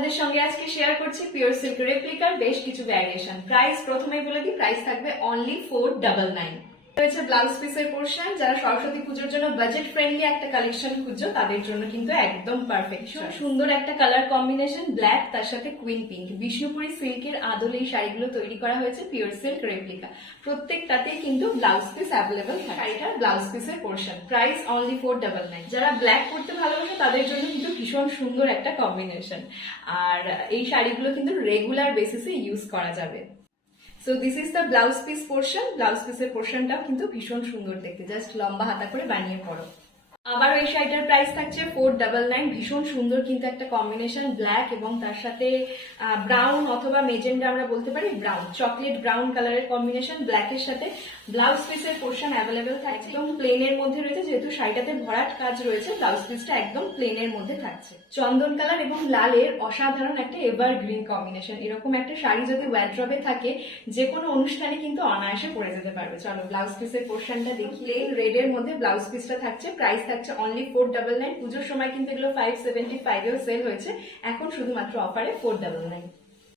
আপনাদের সঙ্গে আজকে শেয়ার করছি পিওর সিল্ক রেপ্লিকার বেশ কিছু ভ্যারিয়েশন। প্রাইস প্রথমেই বলে দিই, প্রাইস থাকবে অনলি 499। রয়েছে ব্লাউজ পিসের পোর্শন। যারা সরস্বতী পুজোর জন্য বাজেট ফ্রেন্ডলি একটা কালেকশন খুঁজছো তাদের জন্য কিন্তু একদম পারফেক্ট। সুন্দর একটা কালার কম্বিনেশন, ব্ল্যাক তার সাথে কুইন পিঙ্ক। বিষ্ণুপুরি সিল্কের আদলে এই শাড়িগুলো তৈরি করা হয়েছে পিওর সিল্ক রেপ্লিকা। প্রত্যেকটাতেই কিন্তু ব্লাউজ পিস অ্যাভেলেবল। শাড়িটার ব্লাউজ পিসের পোর্শন, প্রাইস অনলি 499। যারা ব্ল্যাক পরতে ভালোবাসে তাদের জন্য কিন্তু ভীষণ সুন্দর একটা কম্বিনেশন। আর এই শাড়িগুলো কিন্তু রেগুলার বেসিসে ইউজ করা যাবে। So this is the blouse piece portion. Blouse পিসের পোর্শনটাও কিন্তু ভীষণ সুন্দর দেখতে, জাস্ট লম্বা হাতা করে বানিয়ে পড়ো। আবার এই শাড়িটার প্রাইস থাকছে 499। ভীষণ সুন্দর কিন্তু একটা কম্বিনেশন, ব্ল্যাক এবং তার সাথে ব্রাউন অথবা মেজেন্ডা, আমরা বলতে পারি ব্রাউন, চকলেট ব্রাউন কালারের কম্বিনেশন। ব্ল্যাকের সাথে ব্লাউজ পিসের পোর্শন অ্যাভেলেবেল থাকছে। একদম প্লেনের মধ্যে রয়েছে, যেহেতু শাড়িটাতে ভরাট কাজ রয়েছে ব্লাউজ পিসটা একদম প্লেনের মধ্যে থাকছে। চন্দন কালার এবং লালের অসাধারণ একটা এভারগ্রিন কম্বিনেশন। এরকম একটা শাড়ি যদি ওয়ার্ড্রবে থাকে যে কোনো অনুষ্ঠানে কিন্তু অনায়াসে পরে যেতে পারবে। চলো ব্লাউজ পিসের পোর্শনটা দেখি। প্লেন রেড এর মধ্যে ব্লাউজ পিসটা থাকছে, প্রাইস থাকছে অনলি 499। পুজোর সময় কিন্তু এগুলো 575 এও সেল হয়েছে, এখন শুধুমাত্র অফারে 499।